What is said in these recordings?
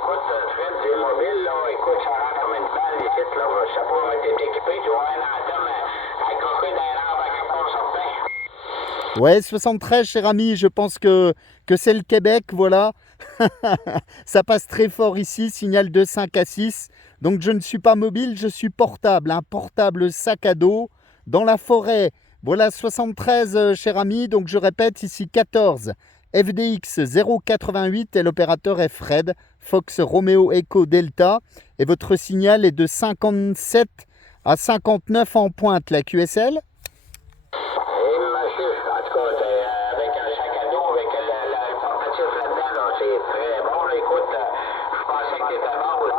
écoute, Fred, j'ai mobile, là. Écoute, ça rentre comme une balle ici, là. Je sais pas comment t'es équipé. Tu vois un antenne à croquer dans l'arbre à quelque part certain. Ouais, 73, cher ami, je pense que c'est le Québec, voilà. Ça passe très fort ici, signal de 5 à 6. Donc je ne suis pas mobile, je suis portable, un portable sac à dos dans la forêt. Voilà, 73, cher ami, donc je répète, ici 14. FDX 088 et l'opérateur est Fred, Fox Romeo Echo Delta. Et votre signal est de 57 à 59 en pointe, la QSL. Et monsieur, en tout cas, avec un sac à dos, avec le portatif là-dedans, là, c'est très bon. Là, écoute, je pensais que t'étais mort, là.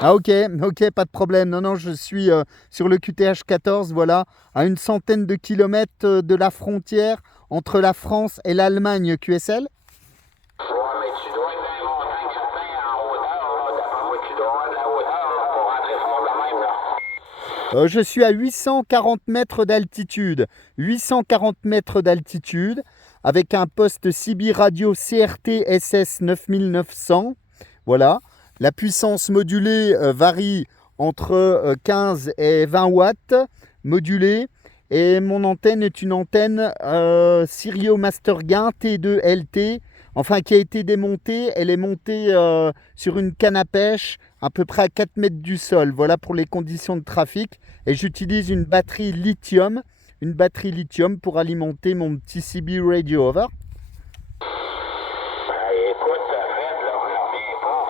Ah ok, pas de problème. Non, je suis sur le QTH 14, voilà, à une centaine de kilomètres de la frontière entre la France et l'Allemagne QSL. Ouais, mais tu dois être dans les montagnes, certain, en hauteur, là. D'après moi, tu dois avoir de la hauteur, là, pour rentrer fort de même, là. Je suis à 840 mètres d'altitude. 840 mètres d'altitude avec un poste CB radio CRT SS 9900. Voilà. La puissance modulée varie entre 15 et 20 watts modulée. Et mon antenne est une antenne Sirio Mastergain T2 LT, enfin qui a été démontée. Elle est montée sur une canne à pêche à peu près à 4 mètres du sol. Voilà pour les conditions de trafic. Et j'utilise une batterie lithium pour alimenter mon petit CB radio. Over. Écoute, Fred, là, on n'en revient pas.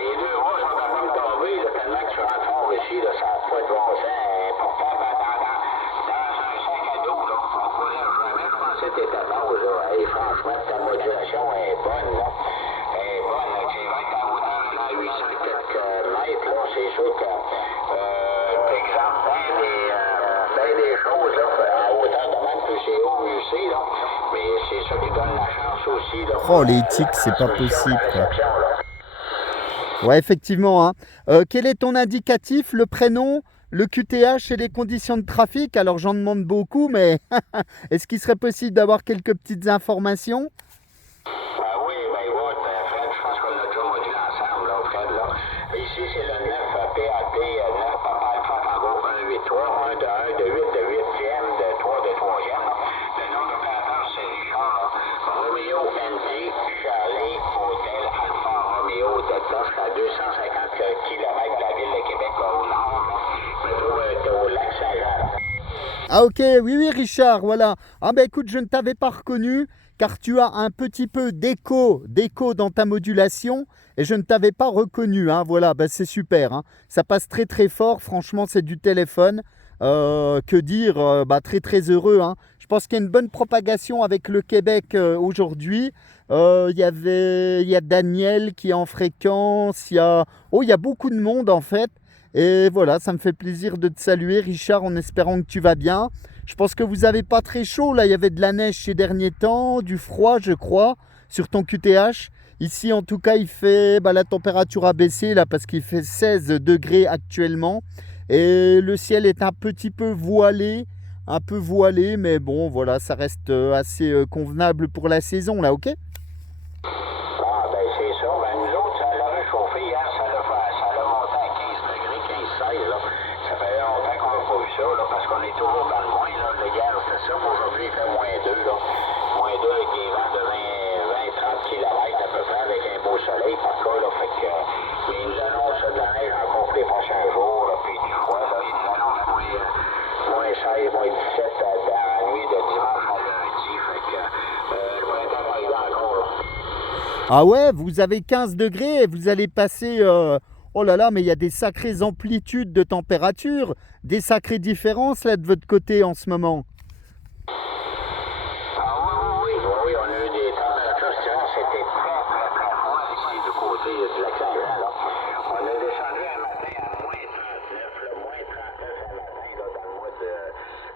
Les deux roues sont en train de tomber, là, tellement que tu rentres fort ici, là, ça n'a pas de bon sens. Pourtant, dans un sac à dos, là, on pourrait jamais, je pensais que t'étais mort, là. Hey, franchement, ta modulation est bonne, là. Elle est bonne, là. C'est vrai que la hauteur, là, à 800 quelques mètres, là, c'est sûr que, t'exemples bien des choses, là, à hauteur de même plus c'est haut, mieux c'est, là. Mais c'est ça qui donne la chance aussi, là. Oh, les tics, c'est pas possible, quoi. Ouais, effectivement. Hein. Quel est ton indicatif, le prénom, le QTH et les conditions de trafic? Alors, j'en demande beaucoup, mais est-ce qu'il serait possible d'avoir quelques petites informations? Oui, ben écoute, Fred, je pense qu'on a déjà modulé ensemble, là, Fred, là. Ici, c'est le 9 PAT, 9 Papa Alpha Tango 183, 1 de 8 de 8e, de 3 de 3e. Le nom d'opérateur, c'est Richard, là. Romeo ND, Charlie, Hôtel Alpha Romeo, Delta, je suis à 250 km de la ville de Québec, là, au nord, là. Je me trouve au lac Saint-Jean, là. Ah ok, oui, Richard, voilà. Ah ben écoute, je ne t'avais pas reconnu car tu as un petit peu d'écho dans ta modulation et je ne t'avais pas reconnu. Hein, voilà, ben c'est super. Hein. Ça passe très très fort, franchement, c'est du téléphone. Que dire, très très heureux. Hein. Je pense qu'il y a une bonne propagation avec le Québec aujourd'hui. Il y a Daniel qui est en fréquence, il y a beaucoup de monde en fait. Et voilà, ça me fait plaisir de te saluer, Richard, en espérant que tu vas bien. Je pense que vous n'avez pas très chaud, là, il y avait de la neige ces derniers temps, du froid, je crois, sur ton QTH. Ici, en tout cas, la température a baissé, là, parce qu'il fait 16 degrés actuellement. Et le ciel est un petit peu voilé, mais bon, voilà, ça reste assez convenable pour la saison, là, ok? Ah, ben c'est ça. Ben nous autres, ça l'a réchauffé hier, ça l'a monté à 15 degrés, 15-16, là. Ça fait longtemps qu'on n'a pas vu ça, là, parce qu'on est toujours dans le moins, là. Hier, c'était ça, mais aujourd'hui, il fait -2, là. -2 avec des vents de 20-30 km à peu près, avec un beau soleil, par cas, là. Fait que, mais ils nous annoncent de la neige encore pour les prochains jours, là, puis du froid, là. Ils nous annoncent -16, -17 dans la nuit de dimanche à lundi. Fait que, le printemps va arriver encore, là. Ah ouais, vous avez 15 degrés et vous allez passer... oh là là, mais il y a des sacrées amplitudes de température, des sacrées différences là de votre côté en ce moment. Oui, on a eu des températures, c'était très froid ici du côté du lac Saint-Jean, là. On a descendu un matin à -39, là, -39 un matin, là, dans le mois de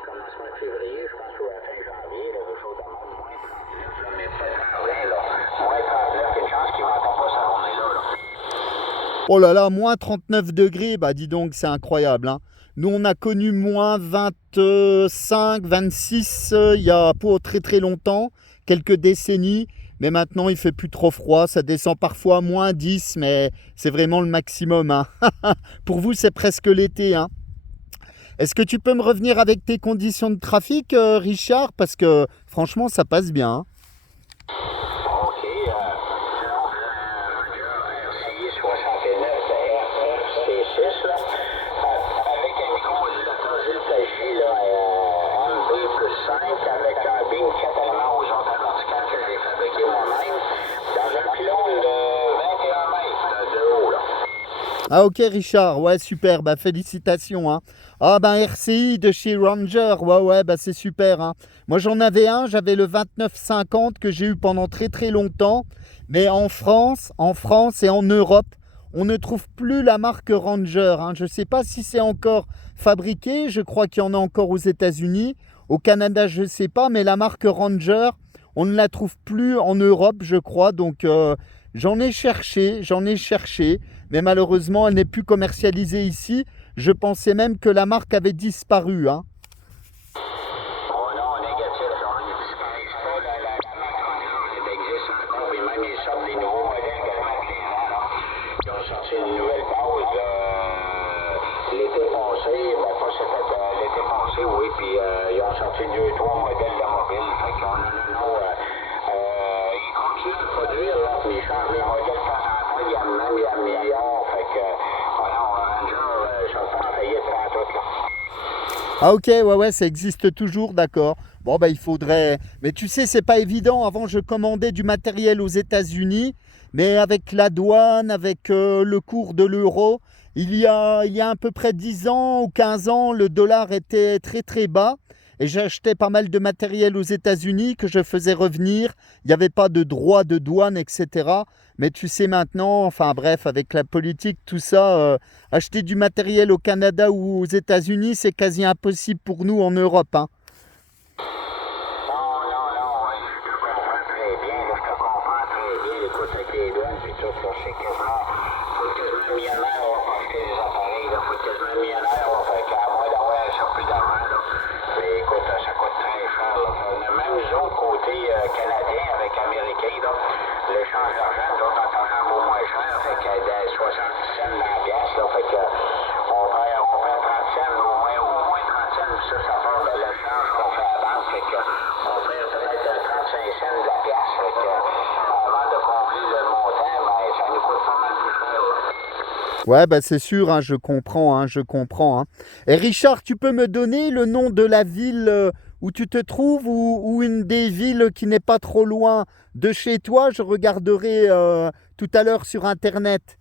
commencement de février, je pense, ou à fin janvier, là, quelque chose de même, -39, là, mais pas grand rien, là. -39, une chance qu'il ne m'entend pas sa journée-là, là. Oh là là, moins 39 degrés, bah dis donc, c'est incroyable. Hein. Nous, on a connu moins 25, 26 il y a pas très très longtemps, quelques décennies. mais maintenant il fait plus trop froid, ça descend parfois à moins 10, mais c'est vraiment le maximum, hein. Pour vous, c'est presque l'été, hein. Est-ce que tu peux me revenir avec tes conditions de trafic, Richard? Parce que franchement, ça passe bien, hein. OK, RCI 69 RFC6, là, avec un micro-modulateur Zultachi, là, MB+5, avec un beam 4 éléments horizontal vertical que j'ai fabriqué moi-même, dans un pylône de 21 mètres de haut, là. Ah ok Richard, ouais super, bah félicitations, hein. Ah bah RCI de chez Ranger, ouais bah c'est super, hein. Moi j'en avais un, j'avais le 2950 que j'ai eu pendant très très longtemps, mais en France et en Europe, on ne trouve plus la marque Ranger, hein. Je ne sais pas si c'est encore fabriqué, je crois qu'il y en a encore aux États-Unis, au Canada je ne sais pas, mais la marque Ranger, on ne la trouve plus en Europe je crois, donc j'en ai cherché, mais malheureusement, elle n'est plus commercialisée ici. Je pensais même que la marque avait disparu, hein. Oh non, négatif, on ne dispense pas. La marque Ranger, elle existe encore, et même ils sortent des nouveaux modèles quasiment tous les ans, là. Ils ont sorti une nouvelle base l'été passé, ben pas l'été passé, oui, puis ils ont sorti 2-3 modèles de mobiles. Fait qu'on ils continuent à le produire, là, puis ils changent les modèles de temps en temps, il y a millions, fait que, voilà, Ranger, ils sont pas en faillite pour tout, là. Ah ok, ouais, ça existe toujours, d'accord. Bon, bah il faudrait... Mais tu sais, c'est pas évident. Avant, je commandais du matériel aux États-Unis, mais avec la douane, avec le cours de l'euro, il y a à peu près 10 ans ou 15 ans, le dollar était très très bas. Et j'achetais pas mal de matériel aux États-Unis que je faisais revenir. Il n'y avait pas de droit de douane, etc. Mais tu sais maintenant, enfin bref, avec la politique, tout ça, acheter du matériel au Canada ou aux États-Unis, c'est quasi impossible pour nous en Europe, hein. Non, ouais, je te comprends très bien, là, je te comprends très bien. Écoute, avec les douanes, puis tout, là, c'est quasiment, faut être quasiment millionnaire, on va acheter des appareils, là, faut être quasiment millionnaire, on fait qu'à moins d'avoir un surplus d'argent, là. Mais écoute, ça coûte très cher, là. Même nous autres, côté canadien avec américain, là, l'échange d'argent, nous autres, on t'argent beaucoup moins cher, fait que 70 cents dans la pièce, là, fait que on perd 30 cents, au moins 30 cents, ça part de l'échange qu'on fait à la banque, fait que on perd peut-être 35 cents de la pièce, fait que avant de conclure le montant, ben, ça nous coûte pas mal plus cher, là. Ouais, bah c'est sûr, hein, je comprends, hein. Et Richard, tu peux me donner le nom de la ville où tu te trouves ou une des villes qui n'est pas trop loin de chez toi? Je regarderai tout à l'heure sur Internet.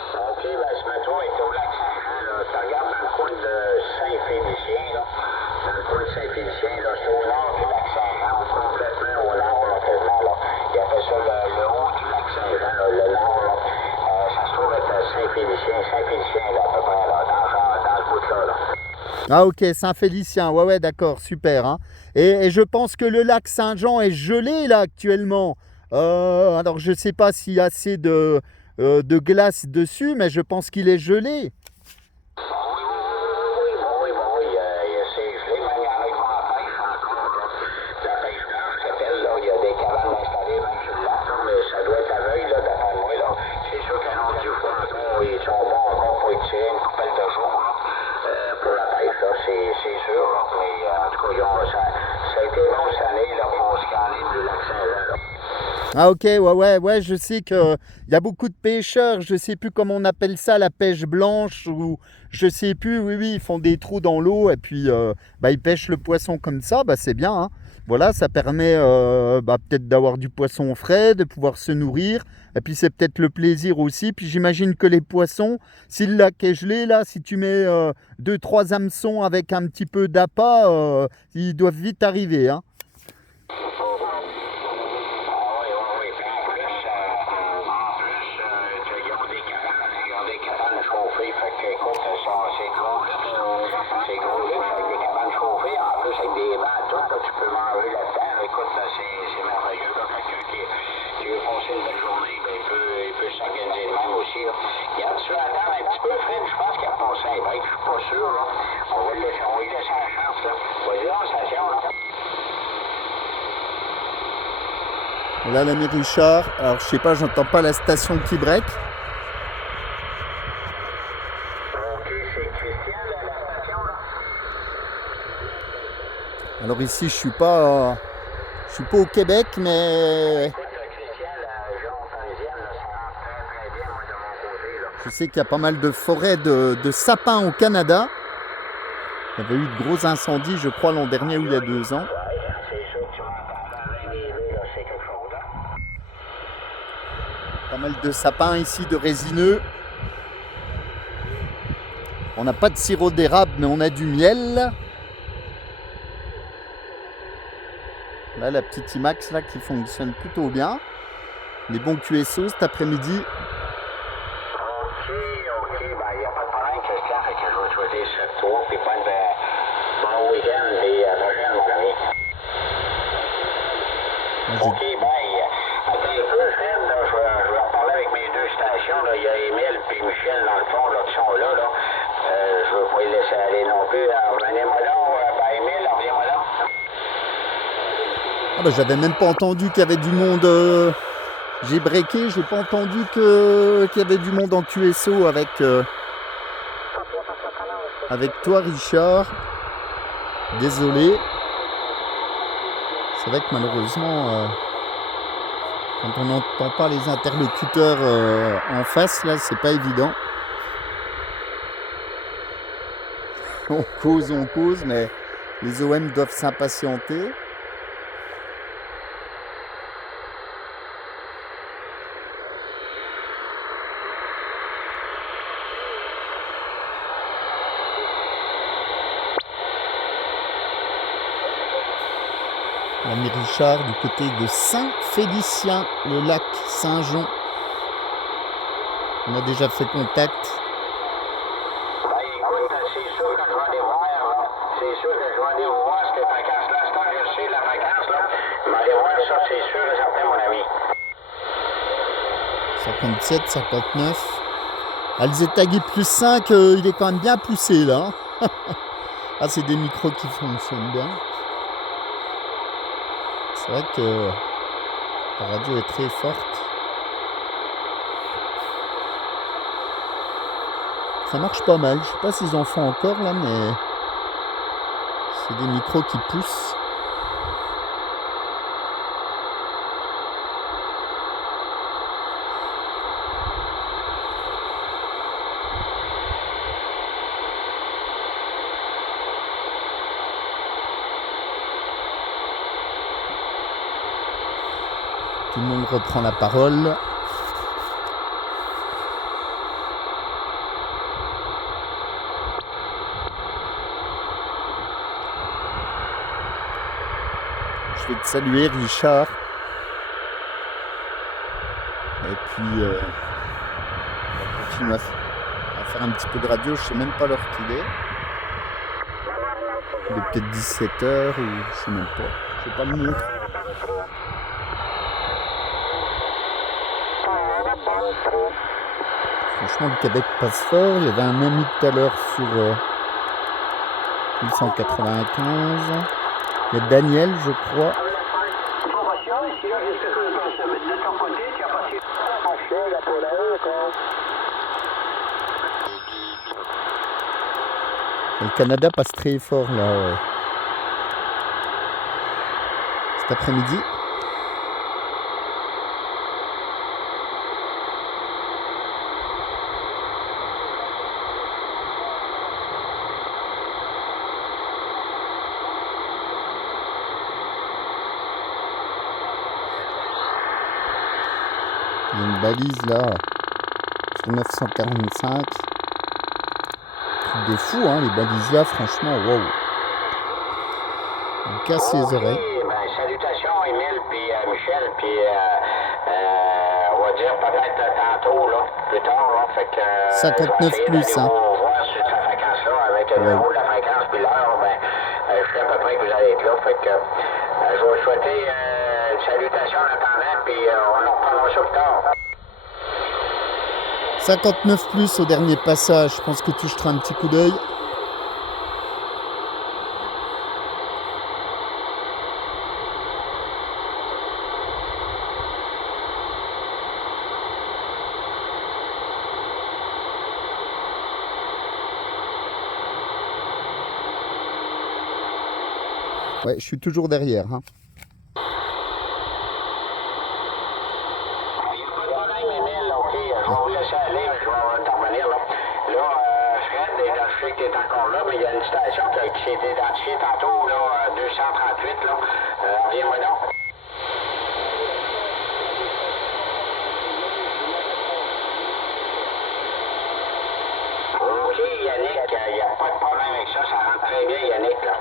OK, ben, ce matin, on est au lac Saint-Jean, là. Tu regardes dans le coin de Saint-Félicien, là. Dans le coin de Saint-Félicien, là, c'est au nord du lac Saint-Jean, complètement au nord, là, quasiment, là. Ils appellent ça le haut du lac Saint-Jean, là, le nord, là. Ça se trouve être Saint-Félicien, là, à peu près, là, dans ce bout-là, là. Ah ok, Saint-Félicien, ouais, d'accord, super, hein. Et je pense que le lac Saint-Jean est gelé là actuellement. Alors je sais pas s'il y a assez de glace dessus, mais je pense qu'il est gelé. Oui, c'est gelé, même il y en a qui vont en pêche encore, là. La pêche blanche s'appelle, là, il y a des cabanes installées même sur le lac, là, mais ça doit être à l'œil, là, d'après moi, là. C'est sûr qu'à l'heure du froid encore, ils sont bons encore pour étirer une coupelle de jours, là, pour la pêche, là, c'est sûr, là. Mais en tout cas, ça a été bon cette année, là, pour scanner du lac Saint-Jean, là. Ah ok, ouais, je sais que il y a beaucoup de pêcheurs, je sais plus comment on appelle ça, la pêche blanche ou je sais plus, oui, ils font des trous dans l'eau et puis bah, ils pêchent le poisson comme ça, bah c'est bien, hein. Voilà, ça permet bah, peut-être d'avoir du poisson frais, de pouvoir se nourrir et puis c'est peut-être le plaisir aussi. Puis j'imagine que les poissons, si le lac est gelé là, si tu mets 2-3 hameçons avec un petit peu d'appât, ils doivent vite arriver, hein. Oui. Puis en plus, ils ont des cabanes chauffées. Fait que, écoute, c'est gros luxe, là. C'est gros luxe avec des cabanes chauffées. En plus, avec des bancs, tout, là, tu peux manger là-dedans. Écoute, c'est merveilleux, là. Quelqu'un qui veut passer une belle journée, ben, il peut s'organiser de même aussi, là. Regarde, tu vas attendre un petit peu, Fred. Je pense qu'il a passé un break. Je suis pas sûr, là. On va lui laisser la chance, là. Vas-y, là, station, là. Voilà l'ami Richard. Alors je sais pas, j'entends pas la station qui break. OK, c'est Christian, là, la station, là. Alors ici je suis pas au Québec, mais Écoute, Christian, la région parisienne, là, ça rentre très, très bien, moi, de mon côté, là. je sais qu'il y a pas mal de forêts de sapins au Canada. Il y avait eu de gros incendies, je crois, l'an dernier ou il y a 2 ans. Ouais, c'est sûr que tu m'entends avec les deux, là, c'est quelque chose, hein. Pas mal de sapins ici, de résineux. On n'a pas de sirop d'érable, mais on a du miel. Là, la petite IMAX là, qui fonctionne plutôt bien. Les bons QSO cet après-midi. OK, ben, il n'y a pas de problème, Christian, fait que je vais te souhaiter sur toi, puis bon week-end, et à la prochaine, mon ami. Moi, OK, bye. Attends un peu, Fred, là, je vais reparler avec mes deux stations, là. Il y a Émile et Michel, dans le fond, là, qui sont là, là. Je ne veux pas les laisser aller non plus. Revenez-moi là, Émile, reviens-moi là. Ah bah, j'avais même pas entendu qu'il y avait du monde. J'ai breaké, j'ai pas entendu qu'il y avait du monde en QSO avec toi, Richard. Désolé. C'est vrai que malheureusement, quand on n'entend pas les interlocuteurs en face, là, c'est pas évident. On cause, mais les OM doivent s'impatienter. L'ami Richard du côté de Saint-Félicien, le lac Saint-Jean. On a déjà fait contact. Ben, écoute, c'est sûr que je vais aller voir, là. C'est sûr que je vais aller voir cette fréquence-là. C'est quand je sais la fréquence, là. Je vais aller voir ça, c'est sûr et certain, mon ami. 57, 59. Alzetagui plus 5, il est quand même bien poussé là. Ah, c'est des micros qui fonctionnent bien. C'est vrai que la radio est très forte. Ça marche pas mal. Je sais pas s'ils en font encore là, mais c'est des micros qui poussent. Tout le monde reprend la parole. Je vais te saluer, Richard. Et puis, on va continuer à faire un petit peu de radio. Je sais même pas l'heure qu'il est. Il est peut-être 17h ou je sais même pas. Je vais pas le montrer. Franchement, le Québec passe fort. Il y avait un ami tout à l'heure sur 895. Il y a Daniel, je crois. Le Canada passe très fort là. Cet après-midi. Il y a une balise là sur 945. Truc de fou, hein, les balises là, franchement, wow. On casse les oreilles. Ben, salutations, Émile, puis Michel, puis on va dire peut-être tantôt, là, plus tard, là. Fait que. 59 plus, hein. On va voir sur cette fréquence-là, avec le numéro de la fréquence puis l'heure, ben, je sais à peu près que vous allez être là. Fait que je vais vous souhaiter une salutation en attendant, puis on en reprendra ça plus tard. 59 plus au dernier passage, je pense que tu jeteras un petit coup d'œil. Ouais, je suis toujours derrière. Hein. Il n'y a pas de problème, Emile, OK. Je vais vous laisser aller, mais je vais intervenir, là. Là, Fred, je sais que tu es encore là, mais il y a une station qui s'est identifiée tantôt, là, 238, là. Reviens-moi donc. OK, Yannick, il n'y a pas de problème avec ça. Ça rentre très bien, Yannick, là.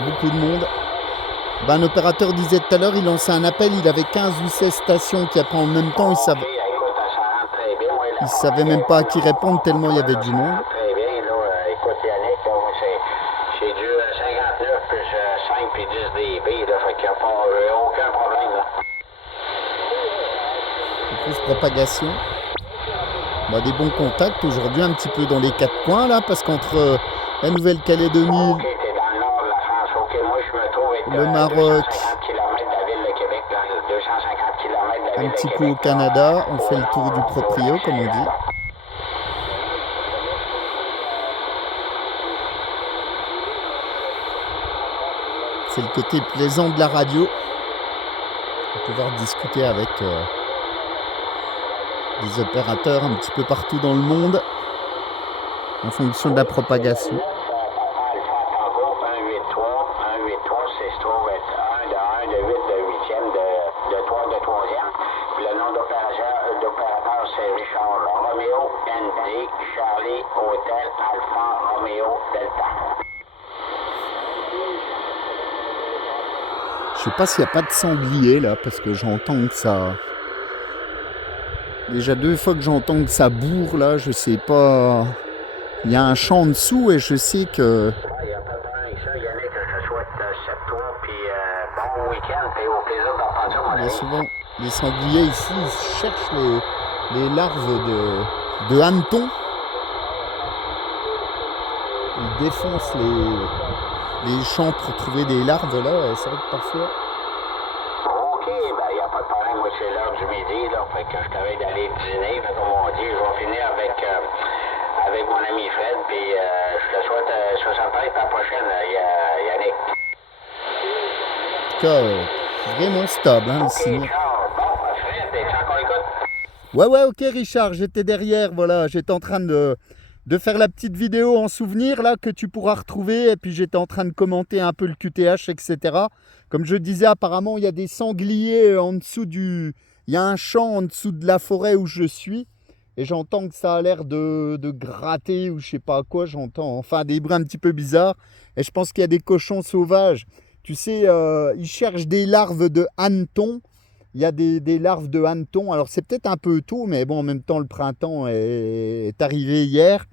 Beaucoup de monde. Ben, un opérateur disait tout à l'heure, il lançait un appel, il avait 15 ou 16 stations qui appelaient en même temps. Il savait même pas à qui répondre tellement il y avait du monde. Très bien, là. Écoute, Yannick, c'est du 59 plus 5 puis 10 dB, là. Fait qu'il n'y a pas aucun problème, là. Plus propagation. Bah, des bons contacts aujourd'hui un petit peu dans les quatre coins là, parce qu'entre la Nouvelle-Calédonie, OK, t'es dans le nord de la France. OK, moi je me trouve avec le Maroc, 250 km de la ville de Québec, là. 250 km de la ville un petit de coup Québec, au Canada, on fait le tour du proprio comme on dit. C'est le côté plaisant de la radio, de pouvoir discuter avec des opérateurs un petit peu partout dans le monde en fonction de la propagation. Alpha Tango, 183, c'est se trouve être 1 de 1, de 8, de 8e, de 3, de 3e. Puis le nom d'opérateur, c'est Richard Roméo, ND, Charlie, Hôtel, Alpha, Roméo, Delta. Je sais pas s'il n'y a pas de sanglier là, parce que j'entends que ça... Déjà 2 fois que j'entends que ça bourre là, je sais pas... Il y a un champ en dessous et je sais que... Il n'y a pas de problème avec ça, Yannick, que je te souhaite 7 tours, puis bon week-end, puis au plaisir d'entendre ça, mon Il y a ami. souvent les sangliers ici, ils cherchent les larves de hannetons. Ils défoncent les champs pour trouver des larves là, c'est vrai que parfois... OK, ben il n'y a pas de problème, moi c'est l'heure du midi, là, fait que je t'avais d'aller dîner, fait comme on dit, je vais finir avec mon ami Fred, puis je te souhaite 60 ans, et à la prochaine, Yannick. En tout cas, vraiment stable, hein, le OK, signal. ciao. Bon, Fred, t'es encore écoute? Ouais, ok Richard, j'étais derrière, voilà, j'étais en train de faire la petite vidéo en souvenir là que tu pourras retrouver, et puis j'étais en train de commenter un peu le QTH, etc. Comme je disais, apparemment il y a des sangliers en dessous du... Il y a un champ en dessous de la forêt où je suis, et j'entends que ça a l'air de gratter ou je sais pas quoi, j'entends enfin des bruits un petit peu bizarres, et je pense qu'il y a des cochons sauvages. Tu sais, ils cherchent des larves de hannetons. Il y a des larves de hannetons. Alors c'est peut-être un peu tôt, mais bon, en même temps, le printemps est arrivé hier.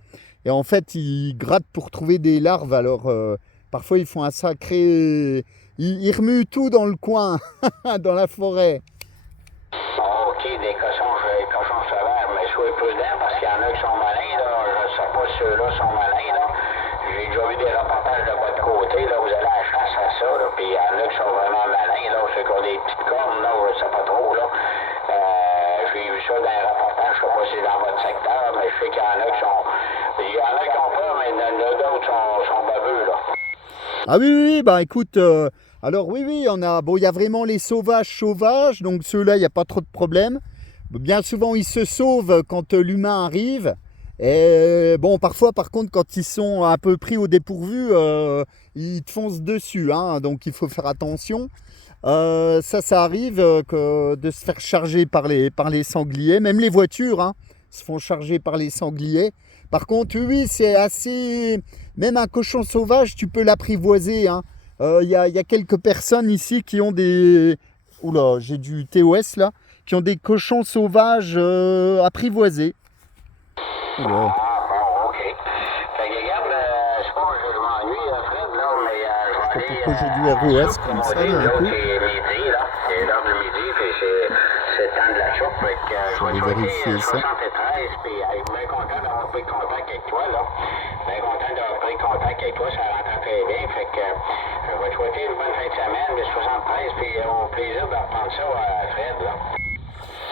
Et en fait, ils grattent pour trouver des larves. Alors parfois, ils font un sacré... Ils remuent tout dans le coin, dans la forêt. OK, des cochons sauvages, mais soyez prudents parce qu'il y en a qui sont malins, là. Je ne sais pas si ceux-là sont malins, là. J'ai déjà vu des reportages de votre côté, là. Vous allez à la chasse à ça, là. Puis il y en a qui sont vraiment malins, là. Ceux qui ont des petites cornes, là, je ne sais pas trop, là. J'ai vu ça dans un reportage, je ne sais pas si c'est dans votre secteur, mais je sais qu'il y en a qui sont... Il y en a qui ont peur, mais d'autres sont baveux, là. Ah oui, bah écoute... alors oui, on a... Bon, il y a vraiment les sauvages, donc ceux-là, il n'y a pas trop de problème. Bien souvent, ils se sauvent quand l'humain arrive. Et bon, parfois, par contre, quand ils sont un peu pris au dépourvu, ils te foncent dessus, hein, donc il faut faire attention. Ça arrive de se faire charger par les sangliers. Même les voitures hein, se font charger par les sangliers. Par contre, oui, c'est assez... Même un cochon sauvage, tu peux l'apprivoiser. Hein. Y a quelques personnes ici qui ont des... Oula, j'ai du TOS là. Qui ont des cochons sauvages apprivoisés. Oula. Ah, bon, OK. Fait que regarde, je sais pas, je m'ennuie, Fred, là, mais je vais aller... Pourquoi j'ai du ROS comme ça, d'un coup? C'est midi, là. C'est l'heure du midi, puis c'est le temps de la soupe. Fait que je vais te vérifier souhaiter ça. 73, puis bien content d'avoir pris contact avec toi, là. Bien content d'avoir pris contact avec toi, ça rentre très bien. Fait que je vais te souhaiter une bonne fin de semaine, de 73, puis au plaisir de reprendre ça, Fred, là.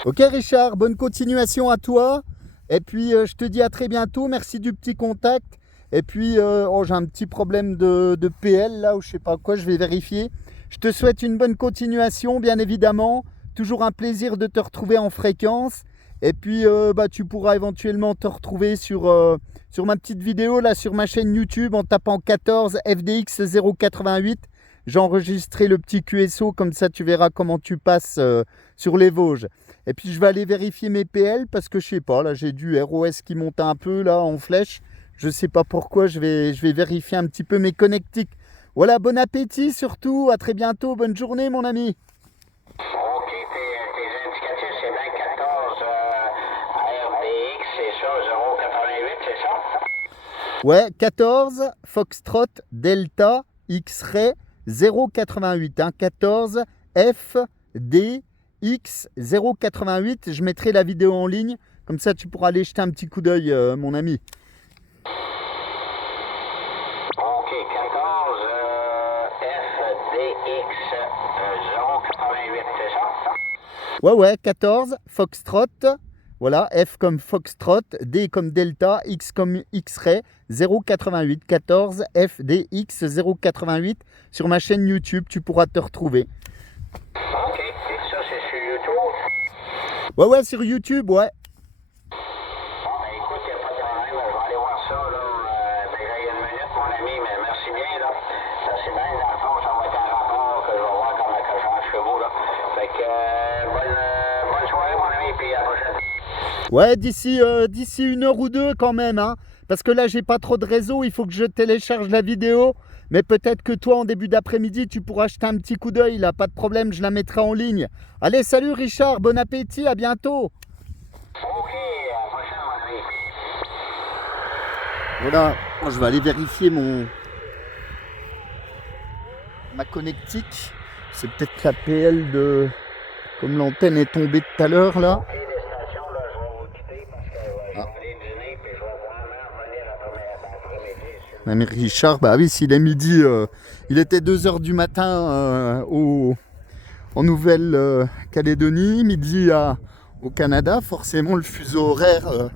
Ok Richard, bonne continuation à toi. Et puis, je te dis à très bientôt. Merci du petit contact. Et puis, oh, j'ai un petit problème de PL là, ou je sais pas quoi, je vais vérifier. Je te souhaite une bonne continuation, bien évidemment. Toujours un plaisir de te retrouver en fréquence. Et puis, tu pourras éventuellement te retrouver sur ma petite vidéo, là, sur ma chaîne YouTube, en tapant 14 FDX 088. J'ai enregistré le petit QSO, comme ça tu verras comment tu passes sur les Vosges. Et puis, je vais aller vérifier mes PL, parce que je sais pas, là, j'ai du ROS qui monte un peu, là, en flèche. Je sais pas pourquoi, je vais vérifier un petit peu mes connectiques. Voilà, bon appétit surtout, à très bientôt, bonne journée mon ami. OK, tes indicatifs, c'est bien 14 RDX, c'est ça, 088, c'est ça? Ouais, 14 Foxtrot Delta X-Ray 088, hein, 14 FDX 088. Je mettrai la vidéo en ligne, comme ça tu pourras aller jeter un petit coup d'œil, mon ami. OK, 14 FDX 088, c'est ça? Ouais, 14 Foxtrot. Voilà, F comme Foxtrot, D comme Delta, X comme X-Ray, 088, 14 FDX 088. Sur ma chaîne YouTube, tu pourras te retrouver. OK, ça c'est sur YouTube. Ouais, sur YouTube, ouais. Bon, ben écoute, il n'y a pas de problème, je vais aller voir ça, là. Déjà, il y a une minute, mon ami, mais merci bien, là. Ça, c'est bien, dans le fond, ça va être un rapport que je vais voir comment que je change chez vous, là. Fait que, bonne soirée, mon ami, puis à la prochaine. Ouais, d'ici 1 heure ou 2 quand même, hein. Parce que là, j'ai pas trop de réseau, il faut que je télécharge la vidéo. Mais peut-être que toi, en début d'après-midi, tu pourras jeter un petit coup d'œil, là. Pas de problème, je la mettrai en ligne. Allez, salut Richard, bon appétit, à bientôt. OK, à la prochaine, mon ami. Voilà, je vais aller vérifier ma connectique. C'est peut-être la PL de... Comme l'antenne est tombée tout à l'heure, là. OK, les stations, là, je vais vous quitter parce que je vais aller dîner, puis je vais vraiment revenir après-midi. Même Richard, bah oui, s'il est midi, il était 2h du matin en Nouvelle-Calédonie, midi au Canada, forcément le fuseau horaire.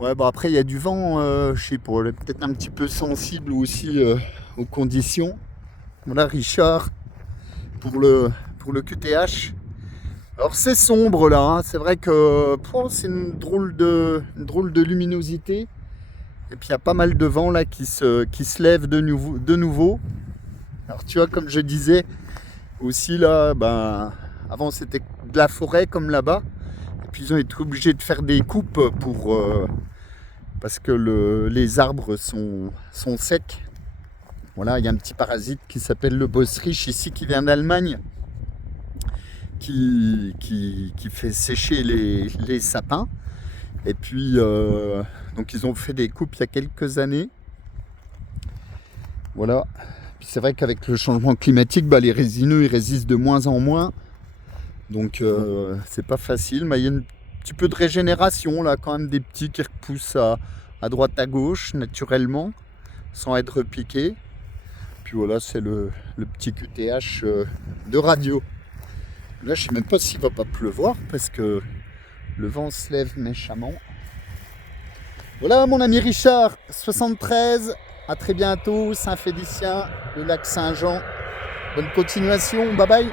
Ouais, bon après il y a du vent, je sais pas, peut-être un petit peu sensible aussi aux conditions. Voilà Richard pour le QTH. Alors c'est sombre là, hein. C'est vrai que c'est une drôle de luminosité. Et puis il y a pas mal de vent là qui se lève de nouveau. Alors tu vois, comme je disais aussi là, avant c'était de la forêt comme là-bas. Et puis ils ont été obligés de faire des coupes parce que les arbres sont secs. Voilà, il y a un petit parasite qui s'appelle le Bosrich ici, qui vient d'Allemagne, qui fait sécher les sapins. Et puis, donc ils ont fait des coupes il y a quelques années. Voilà. Puis c'est vrai qu'avec le changement climatique, les résineux, ils résistent de moins en moins. Donc, c'est pas facile. Mais il y a un petit peu de régénération, là, quand même, des petits qui repoussent à droite, à gauche, naturellement, sans être piqués. Puis voilà, c'est le petit QTH de radio. Là, je sais même pas s'il va pas pleuvoir, parce que le vent se lève méchamment. Voilà mon ami Richard, 73, à très bientôt, Saint-Félicien, le lac Saint-Jean. Bonne continuation, bye bye.